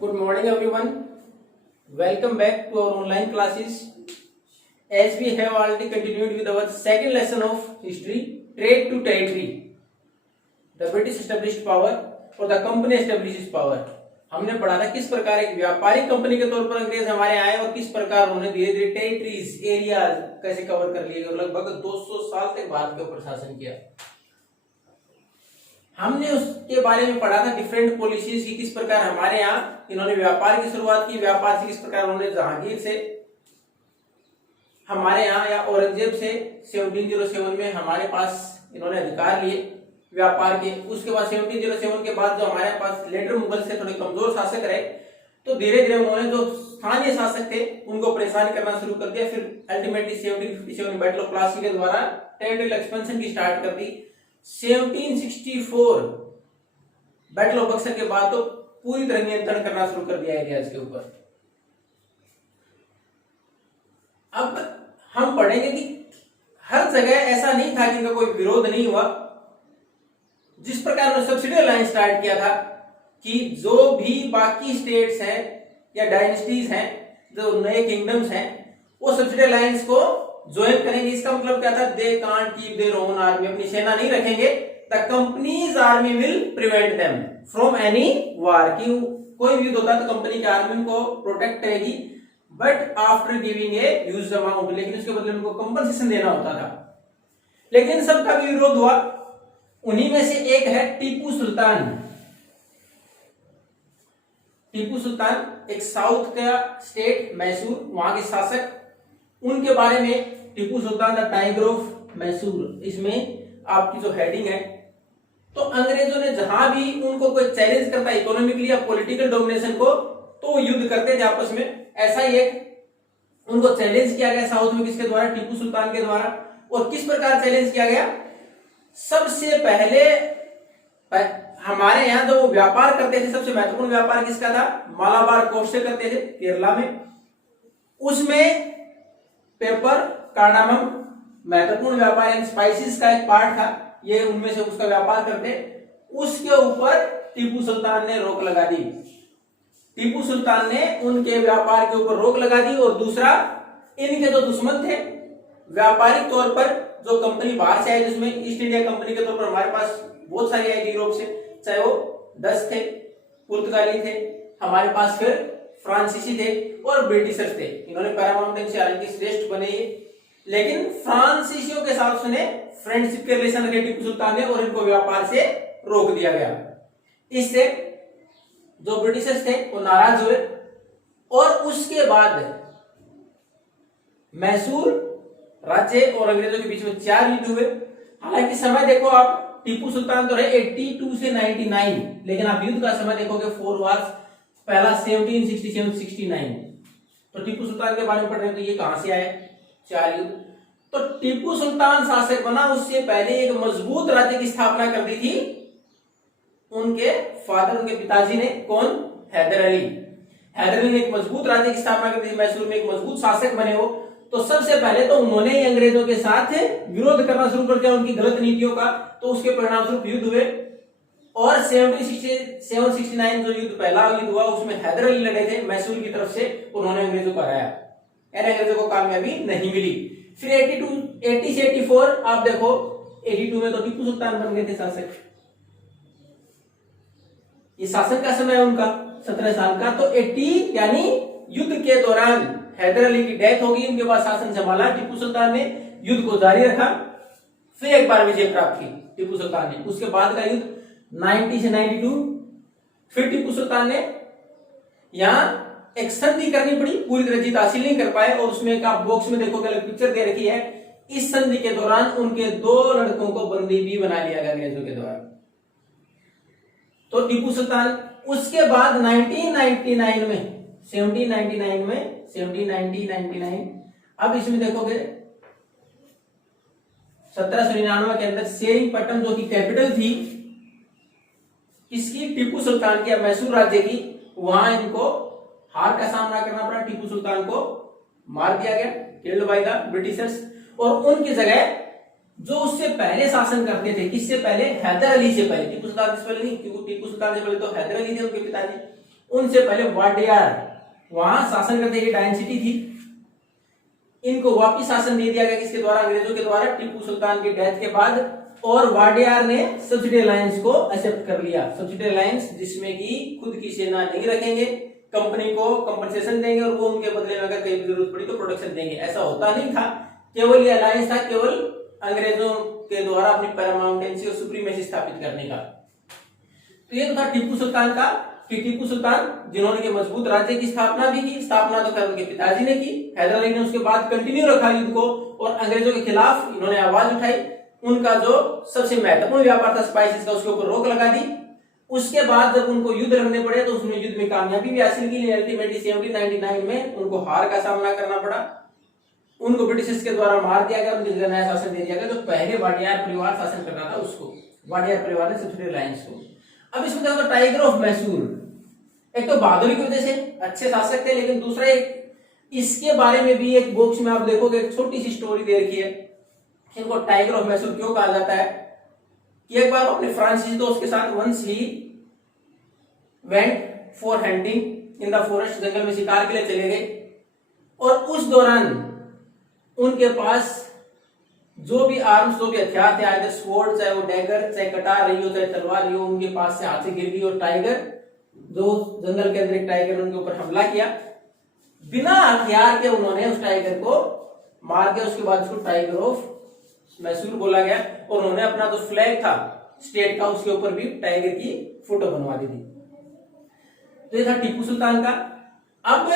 Good morning everyone. Welcome back to our online classes. As we have already continued with our second lesson of history, trade to territory. The British established power or the company establishes power. हमने पढ़ा था किस प्रकार एक व्यापारिक company के तौर पर अंग्रेज हमारे आए और किस प्रकार उन्होंने धीरे धीरे टेरिटरीज एरियाज कैसे कवर कर लिए और लगभग 200 साल तक भारत के ऊपर शासन किया। हमने उसके बारे में पढ़ा था डिफरेंट पॉलिसीज की किस प्रकार हमारे यहाँ इन्होंने व्यापार की शुरुआत की, व्यापार से किस प्रकार उन्होंने जहांगीर से हमारे यहाँ या औरंगजेब से 1707 में हमारे पास इन्होंने अधिकार लिए व्यापार के। उसके बाद 1707 के बाद जो हमारे पास लेटर मुगल से थोड़े कमजोर शासक रहे तो धीरे धीरे उन्होंने जो स्थानीय शासक थे उनको परेशान करना शुरू कर दिया। फिर अल्टीमेटली 1757 बैटल ऑफ प्लासी के द्वारा टेरिटोरियल एक्सपेंशन की स्टार्ट कर दी। 1764 बैटल ऑफ बक्सर के बाद तो पूरी तरह नियंत्रण करना शुरू कर दिया एरियाज के ऊपर। अब हम पढ़ेंगे कि हर जगह ऐसा नहीं था कि इनका कोई विरोध नहीं हुआ। जिस प्रकार उन्होंने सब्सिडी लाइन स्टार्ट किया था कि जो भी बाकी स्टेट्स हैं या डायनेस्टीज हैं, जो नए किंगडम्स हैं, वो सब्सिडी लाइन्स को ज्वाइन करेंगे। इसका मतलब क्या था? They can't keep their own army, अपनी सेना नहीं रखेंगे। The companies army will prevent them from any war, कि कोई भी युद्ध होता है तो कंपनी की आर्मी को प्रोटेक्ट करेगी, but after giving a huge amount, लेकिन उसके बदले उनको कंपनसेशन देना होता था। लेकिन सबका भी विरोध हुआ। उन्हीं में से एक है टीपू सुल्तान। टीपू सुल्तान एक साउथ का स्टेट मैसूर, वहां के शासक, उनके बारे में Tipu Sultan the tiger of Mysore, इसमें आपकी जो हेडिंग है। तो अंग्रेजों ने जहां भी उनको कोई चैलेंज करता इकोनॉमिकली या पॉलिटिकल डोमिनेशन को, तो युद्ध करते थे आपस में। ऐसा ही एक उनको चैलेंज किया गया साउथ में, किसके द्वारा? टीपू सुल्तान के द्वारा। और किस प्रकार चैलेंज किया गया? सबसे पहले हमारे यहाँ जो व्यापार करते थे, सबसे महत्वपूर्ण व्यापार किसका था? मालाबार कोस्ट से करते थे केरला में। उसमें पेपर, कार्डामम महत्वपूर्ण व्यापार एंड स्पाइसेस का एक पार्ट था, ये उनमें से उसका व्यापार करते। उसके ऊपर टीपू सुल्तान ने रोक लगा दी। टीपू सुल्तान ने उनके व्यापार के ऊपर रोक लगा दी। और दूसरा, इनके जो दुश्मन थे व्यापारिक तौर पर, जो कंपनी बाहर से आई, जिसमें ईस्ट इंडिया कंपनी के तौर पर हमारे पास बहुत सारी आई यूरोप से, चाहे वो डच थे, पुर्तगाली थे, हमारे पास फिर फ्रांसीसी थे और ब्रिटिशर्स थे। इन्होंने पैरामाउंट से हालांकि श्रेष्ठ बने, लेकिन फ्रांसीसियों के साथ उसने फ्रेंडशिप के रिलेशन रखे टीपू सुल्तान ने, और इनको व्यापार से रोक दिया गया। इससे जो ब्रिटिशर्स थे वो नाराज हुए। और उसके बाद मैसूर राज्य और अंग्रेजों के बीच में 4 युद्ध हुए। हालांकि समय देखो आप, टीपू सुल्तान तो रहे 82 से 99, लेकिन आप युद्ध का समय देखोगे 4 वार्स। पहला 1767-69। तो टीपू सुल्तान के बारे में पढ़ रहे हैं तो ये कहां से आए? 4 युद्ध। तो टीपू सुल्तान शासक बना, उससे पहले एक मजबूत राज्य की स्थापना कर दी थी उनके फादर, उनके पिताजी ने। कौन? हैदर अली। हैदर अली ने एक मजबूत राज्य की स्थापना कर दी, मैसूर में एक मजबूत शासक बने हो। तो सबसे पहले तो उन्होंने ही अंग्रेजों के साथ विरोध करना शुरू कर दिया उनकी गलत नीतियों का, तो उसके परिणाम स्वरूप युद्ध हुए। और 1767-69 जो युद्ध पहला युद्ध हुआ, उसमें हैदर अली लड़े थे मैसूर की तरफ से, उन्होंने अंग्रेजों को हराया, यानी अंग्रेजों को कामयाबी नहीं मिली। फिर 80 से 84 आप देखो, 82 में तो टीपू सुल्तान बन गए थे शासक। ये शासन का समय है उनका 17 साल का। तो 80 यानी युद्ध के दौरान हैदर अली की डेथ होगी, उनके बाद शासन संभाला टीपू सुल्तान ने, युद्ध को जारी रखा। फिर एक बार विजय प्राप्त की टीपू सुल्तान ने। उसके बाद का युद्ध 90 से 92। फिर टीपू सुल्तान ने यहां एक संधि करनी पड़ी, पूरी तरह जीत हासिल नहीं कर पाए। और उसमें एक आप बॉक्स में देखोगे अलग पिक्चर दे रखी है। इस संधि के दौरान उनके 2 लड़कों को बंदी भी बना लिया गया अंग्रेजों के द्वारा। तो टीपू सुल्तान उसके बाद 1799 में अब इसमें देखोगे 1799 के अंदर सेरिंगपट्टम जो की कैपिटल थी इसकी, टीपू सुल्तान की, मैसूर राज्य की, वहां इनको हार का सामना करना पड़ा। टीपू सुल्तान को मार दिया गया, किल्ड बाय द ब्रिटिशर्स। और उनकी जगह जो उससे पहले शासन करते थे, किससे पहले? हैदर अली से पहले। टीपू सुल्तान से पहले नहीं, क्योंकि टीपू सुल्तान से पहले तो हैदर अली थे उनके पिताजी। उनसे पहले वाडियार वहां शासन करते थे, डायनेसिटी थी। इनको वापिस शासन दे दिया गया किसके द्वारा, अंग्रेजों के द्वारा टीपू सुल्तान की डेथ के बाद। और वाडियार ने सब्सिडी अलायंस को एक्सेप्ट कर लिया। सब्सिडी अलायंस जिसमें कि खुद की सेना नहीं रखेंगे, कंपनी को कंपनसेशन देंगे और वो उनके बदले में अगर कहीं जरूरत पड़ी तो प्रोटेक्शन देंगे, ऐसा होता नहीं था। केवल ये अलायंस था केवल अंग्रेजों के द्वारा अपनी पैरामाउंटेंसी और सुप्रीमेसी स्थापित करने का। तो ये तो था टीपू सुल्तान का, कि टीपू सुल्तान जिन्होंने के मजबूत राज्य की स्थापना भी की। स्थापना तो खैर उनके पिताजी ने की, हैदर अली ने उसके बाद कंटिन्यू रखा युद्ध को और अंग्रेजों के खिलाफ इन्होंने आवाज उठाई। उनका जो सबसे महत्वपूर्ण व्यापार था स्पाइसेस का, उसके ऊपर रोक लगा दी। उसके बाद जब उनको युद्ध लड़ने पड़े तो उसने युद्ध में कामयाबी भी हासिल की। अल्टीमेटली 1799 में उनको हार का सामना करना पड़ा। उनको ब्रिटिश के द्वारा मार दिया गया, उनके नया शासन दे दिया गया। जो पहले वाडियार परिवार शासन कर रहा था उसको, वाडियार परिवार ने सब्सिडी अलायंस को। अब इसमें देखो टाइगर ऑफ मैसूर, एक तो बहादुरी की वजह से अच्छे शासक थे, लेकिन दूसरा एक इसके बारे में भी एक बॉक्स में आप देखोगे एक छोटी सी स्टोरी दे रखी है। इनको टाइगर ऑफ मैसूर क्यों कहा जाता है कि एक बार अपने फ्रांसीसी दोस्त के साथ वंस ही went for hunting in the forest, जंगल में शिकार के लिए चले गए और उस दौरान उनके पास जो भी आर्म्स, जो भी हथियार थे, आइदर स्वॉर्ड, चाहे वो डैगर, चाहे कटार रही हो, चाहे तलवार रही हो, उनके पास से हाथ से गिर गई और टाइगर, जो जंगल के अंदर एक टाइगर, उनके ऊपर हमला किया। बिना हथियार के उन्होंने उस टाइगर को मार के उसके बाद उसको टाइगर ऑफ मैसूर बोला गया और उन्होंने अपना जो फ्लैग था स्टेट का उसके ऊपर भी टाइगर की फोटो बनवा दी थी। तो ये था टीपू सुल्तान का। अब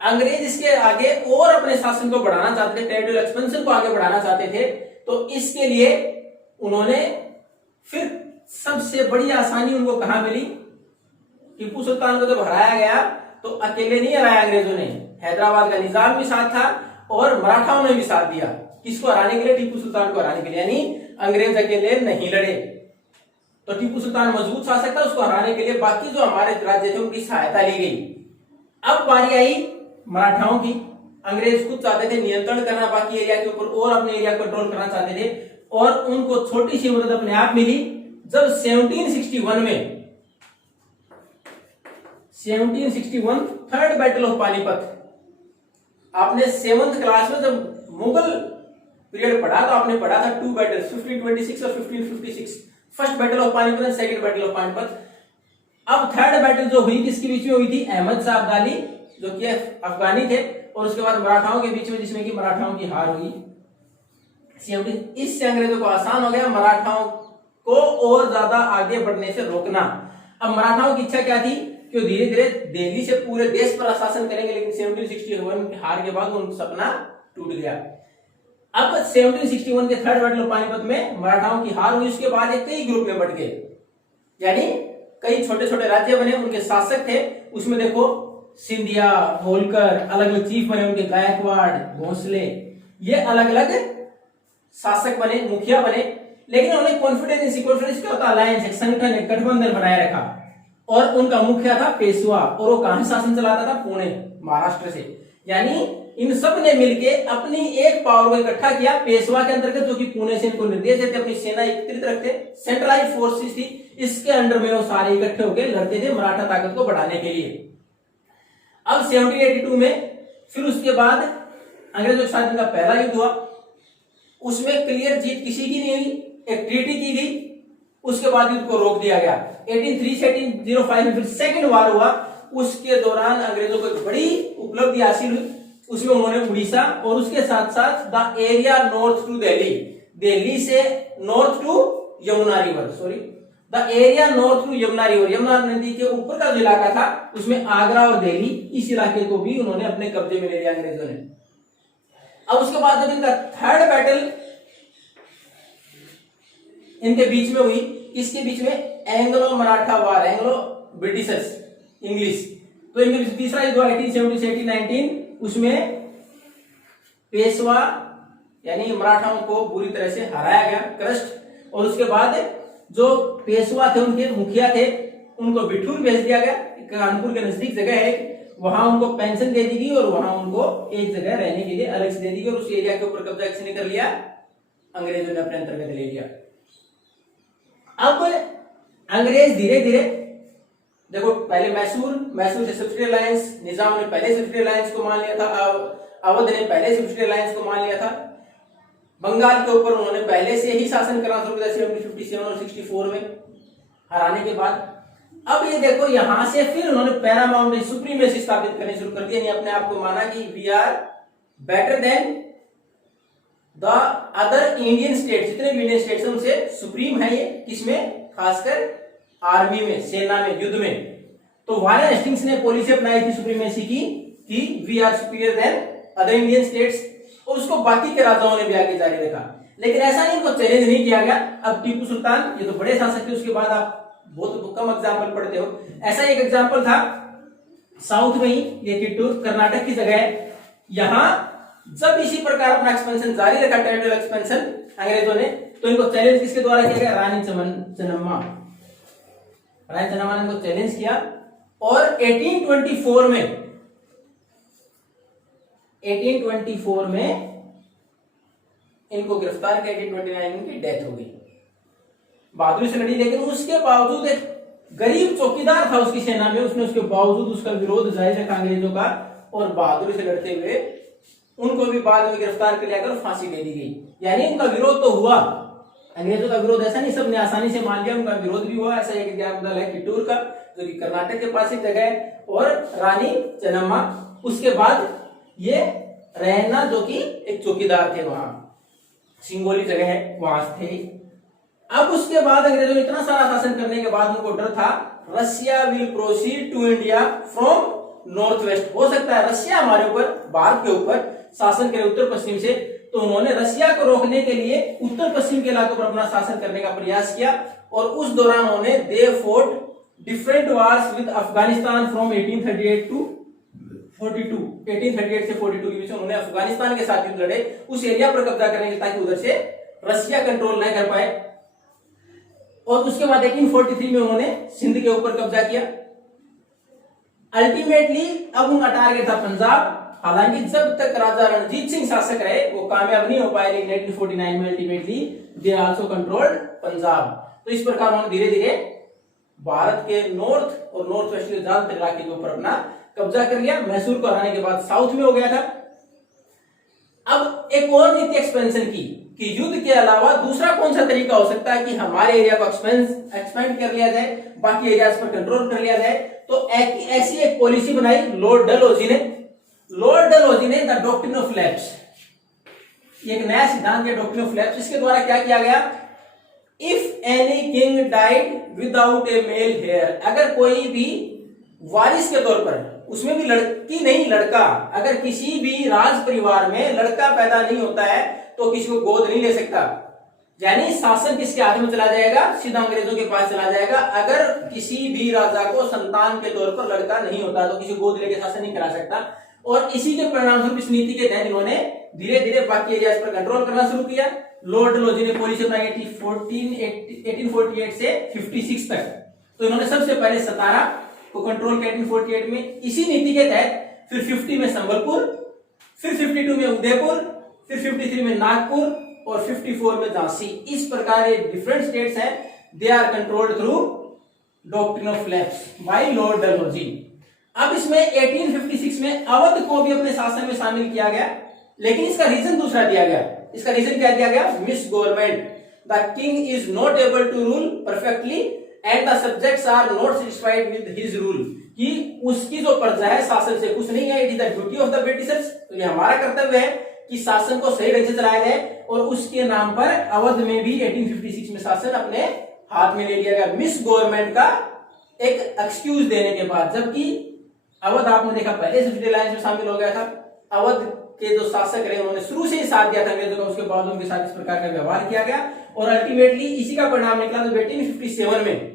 अंग्रेज इसके आगे और अपने शासन को बढ़ाना चाहते थे, टेरिटोरियल एक्सपेंशन को आगे बढ़ाना चाहते थे। तो इसके लिए उन्होंने फिर सबसे बड़ी आसानी उनको कहां मिली, टीपू सुल्तान को जब हराया गया तो अकेले नहीं हराया अंग्रेजों ने, हैदराबाद का निजाम भी साथ था और मराठाओं ने भी साथ दिया। किसको हराने के लिए, टीपू सुल्तान को हराने के लिए, यानी अंग्रेज अकेले नहीं लड़े। तो टीपू सुल्तान मजबूत शासक था, उसको हराने के लिए बाकी जो हमारे राज्य थे उनकी सहायता ली गई। अब बारी आई मराठाओं की। अंग्रेज खुद चाहते थे नियंत्रण करना बाकी एरिया के ऊपर और अपने एरिया कंट्रोल करना चाहते थे और उनको छोटी सी मदद अपने आप मिली जब 1761 थर्ड बैटल ऑफ पानीपत। आपने 7th क्लास में जब मुगल पीरियड पढ़ा तो आपने पढ़ा था 2 बैटल्स, 1526 और 1556, फर्स्ट बैटल ऑफ पानीपत और सेकंड बैटल ऑफ पानीपत। अब थर्ड बैटल जो हुई किसके बीच में हुई थी, अहमद शाह अब्दाली जो कि अफगानी थे और उसके बाद मराठाओं के बीच में, जिसमें कि मराठाओं की हार हुई। इससे अंग्रेजों को आसान हो गया मराठाओं को और ज्यादा आगे बढ़ने से रोकना। अब मराठाओं की इच्छा क्या थी कि धीरे धीरे दिल्ली से पूरे देश पर शासन करेंगे, लेकिन 1761 की हार के बाद उनका सपना टूट गया। अब 1761 के थर्ड बैटल ऑफ पानीपत में मराठाओं की हार हुई, उसके बाद एक कई ग्रुप में बट गए, यानी कई छोटे छोटे राज्य बने, उनके शासक थे। उसमें देखो सिंधिया, होलकर, अलग अलग चीफ बने उनके, गायकवाड़, भोसले, ये अलग अलग शासक बने, मुखिया बने। लेकिन उन्होंने कॉन्फिडेंस क्या होता है, अलायंस, एक संगठन, एक गठबंधन बनाए रखा और उनका मुखिया था पेशवा और वो कहां शासन चलाता था, पुणे, महाराष्ट्र से। यानी इन सब ने मिलके अपनी एक पावर को इकट्ठा किया पेशवा के अंतर्गत, जो कि पुणे से इनको निर्देश देते, अपनी सेना एकत्रित रखते, सेंट्रलाइज फोर्सेस थी, इसके अंडर में वो सारे इकट्ठे होकर लड़ते थे मराठा ताकत को बढ़ाने के लिए। अब 1782 में फिर उसके बाद अंग्रेजों के साथ इनका पहला युद्ध हुआ, उसमें क्लियर जीत किसी की नहीं हुई, एक ट्रीटी की गई, उसके बाद युद्ध को रोक दिया गया। 1803 से 1805 में फिर सेकंड वार हुआ, उसके दौरान अंग्रेजों को एक बड़ी उपलब्धि हासिल हुई, उसमें उन्होंने उड़ीसा और उसके साथ साथ the area north to Delhi, Delhi से north to Yamuna river, the area north to Yamuna river, Yamuna नदी के ऊपर का जो इलाका था उसमें आगरा और दिल्ली, इस इलाके को भी उन्होंने अपने कब्जे में ले लिया अंग्रेजों ने। अब उसके बाद जब इनका थर्ड बैटल इनके बीच में हुई, इसके बीच में एंग्लो मराठा वार, एंग्लो ब्रिटिशर्स, इंग्लिश, तो इनके बीच तीसरा युद्ध हुआ 1870 से 1819, उसमें पेशवा यानी मराठाओं को बुरी तरह से हराया गया, क्रस्ट, और उसके बाद जो पेशवा थे उनके मुखिया थे उनको बिठूर भेज दिया गया, कानपुर के नजदीक जगह है, वहां उनको पेंशन दे दी गई और वहां उनको एक जगह रहने के लिए अलग से दे दी गई और उस एरिया के ऊपर कब्जा किसने कर लिया, अंग्रेजों ने अपने अंतर्गत ले लिया। अब अंग्रेज धीरे धीरे देखो पहले मैसूर से सब्सिडी अलायंस, निजाम ने पहले सब्सिडी अलायंस को मान लिया था, अवध ने पहले सब्सिडी अलायंस को मान लिया था। बंगाल के ऊपर उन्होंने पहले से ही शासन करना शुरू किया 1757 और 64 में हराने के बाद। अब ये देखो यहां से फिर उन्होंने पैरामाउंट सुप्रीमेसी स्थापित करनी शुरू कर दिया, अपने आप को माना कि we are better than the other Indian state, जितने भी इंडियन स्टेट्स हैं उनसे सुप्रीम है ये, किसमें, खासकर आर्मी में, सेना में, युद्ध में। तो वारेन हेस्टिंग्स ने पॉलिसी अपनाई थी सुप्रीमेसी की कि we are superior than other Indian states, और उसको बाकी के राजाओं ने भी आगे जारी रखा। लेकिन ऐसा नहीं, उनको चैलेंज नहीं किया गया। अब टीपू सुल्तान, ये तो बड़े शासक थे, उसके बाद आप बहुत कम एग्जाम्पल पढ़ते हो। ऐसा एक एग्जाम्पल था साउथ में ही, ये किट्टूर कर्नाटक की जगह है। यहां जब इसी प्रकार अपना एक्सपेंशन जारी रखा, टेरिटोरियल एक्सपेंशन अंग्रेजों ने, तो इनको चैलेंज किसके द्वारा किया गया, रानी चन्नम्मा ने इनको चैलेंज किया। और 1824 में इनको गिरफ्तार किया। 1829 में इनकी डेथ हो गई। बहादुरी से लड़ी, लेकिन उसके बावजूद एक गरीब चौकीदार था उसकी सेना में, उसने उसके बावजूद उसका विरोध जारी रखा अंग्रेजों का, और बहादुरी से लड़ते हुए उनको भी बाद में गिरफ्तार कर लिया कर फांसी दे दी गई। यानी उनका विरोध तो हुआ, अंग्रेजों का विरोध ऐसा नहीं सबने आसानी से मान लिया, उनका विरोध भी हुआ। ऐसा एक एग्जाम्पल है किट्टूर का, जो कि कर्नाटक के पास एक जगह है, और रानी चन्नम्मा। उसके बाद ये रैना, जो कि एक चौकीदार थे वहां, सिंगोली जगह है, वहां थे। अब उसके बाद अंग्रेजों ने इतना सारा शासन करने के बाद उनको डर था, Russia will proceed to India from north west. हो सकता है रशिया हमारे ऊपर, भारत के ऊपर शासन करे उत्तर पश्चिम से, तो उन्होंने रशिया को रोकने के लिए उत्तर पश्चिम के इलाकों पर अपना शासन करने का प्रयास किया। और उस दौरान उन्होंने they fought different wars with Afghanistan from 1838 to 42। 1838 से 42 के बीच उन्होंने अफगानिस्तान के साथ युद्ध लड़े, उस एरिया पर कब्जा करने के, ताकि उधर से रशिया कंट्रोल नहीं कर पाए। और उसके बाद 1843 में उन्होंने सिंध के ऊपर कब्जा किया। अल्टीमेटली अब उनका टारगेट था पंजाब। हालांकि जब तक राजा रणजीत सिंह शासक रहे वो कामयाब नहीं हो पाए, लेकिन 1849 में ultimately they also controlled Punjab. तो इस प्रकार उन्होंने धीरे धीरे भारत के नॉर्थ और नॉर्थ वेस्ट के ज्यादातर इलाके के ऊपर अपना कब्जा कर लिया। मैसूर को हराने के बाद साउथ में हो गया था। अब एक और नीति एक्सपेंशन की कि युद्ध के अलावा दूसरा कौन सा तरीका हो सकता है कि हमारे एरिया को एक्सपेंड कर लिया जाए, बाकी एरियाज पर कंट्रोल कर लिया जाए। तो ऐसी एक पॉलिसी बनाई लॉर्ड डलहौजी ने। द डॉक्ट्रिन ऑफ लैप्स, एक नया सिद्धांत है डॉक्ट्रिन ऑफ लैप्स। इसके द्वारा क्या किया गया, if any king died without a male heir, अगर कोई भी वारिस के तौर पर, उसमें भी लड़की नहीं लड़का, अगर किसी भी राज परिवार में लड़का पैदा नहीं होता है तो किसी को गोद नहीं ले सकता। यानी शासन किसके हाथ में चला जाएगा, सीधा अंग्रेजों के पास चला जाएगा। अगर किसी भी राजा को संतान के तौर पर लड़का नहीं होता तो किसी गोद लेके शासन नहीं करा सकता। और इसी के परिणामस्वरूप इस नीति के तहत इन्होंने धीरे धीरे बाकी एरियाज पर कंट्रोल करना शुरू किया। लॉर्ड डलहौजी ने पॉलिसी बनाई 1848 से 56 तक। तो इन्होंने सबसे पहले सतारा को कंट्रोल किया 1848 में। इसी नीति के तहत फिर 50 में संबलपुर, फिर 52 में उदयपुर, फिर 53 में नागपुर और 54 में झांसी। इस प्रकार ये डिफरेंट स्टेट्स हैं, they are controlled through doctrine of lapse by lord Dalhousie. अब इसमें 1856 में अवध को भी अपने शासन में शामिल किया गया, लेकिन इसका रीजन दूसरा दिया गया। इसका रीजन क्या दिया गया, misgovernment, the king is not able to rule perfectly and the subjects are not satisfied with his rule, कि उसकी जो प्रजा है शासन से खुश नहीं है। It is the duty of the Britishers, तो ये हमारा कर्तव्य है कि शासन को सही ढंग से चलाया जाए। और उसके नाम पर अवध में भी 1856 में शासन अपने हाथ में ले लिया गया, मिस गवर्नमेंट का एक एक्सक्यूज देने के बाद। जबकि अवध आपने देखा पहले सब्सिडी अलायंस में शामिल हो गया था। अवध के जो शासक रहे उन्होंने शुरू से ही साथ दिया था अंग्रेजों का, उसके बाद उनके साथ इस प्रकार का व्यवहार किया गया और अल्टीमेटली इसी का परिणाम निकला। तो 1857 में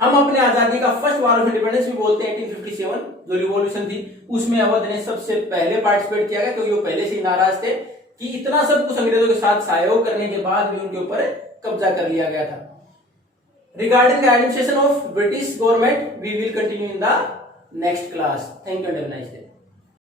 हम अपने आजादी का फर्स्ट वार ऑफ इंडिपेंडेंस भी बोलते हैं 1857 जो रिवॉल्यूशन थी, उसमें अवध ने सबसे पहले पार्टिसिपेट किया गया, क्योंकि वो पहले से ही नाराज थे कि इतना सब कुछ अंग्रेजों के साथ सहयोग करने के बाद भी उनके ऊपर कब्जा कर लिया गया था। Regarding the administration of British government we will continue in the next class. Thank you and have a nice day.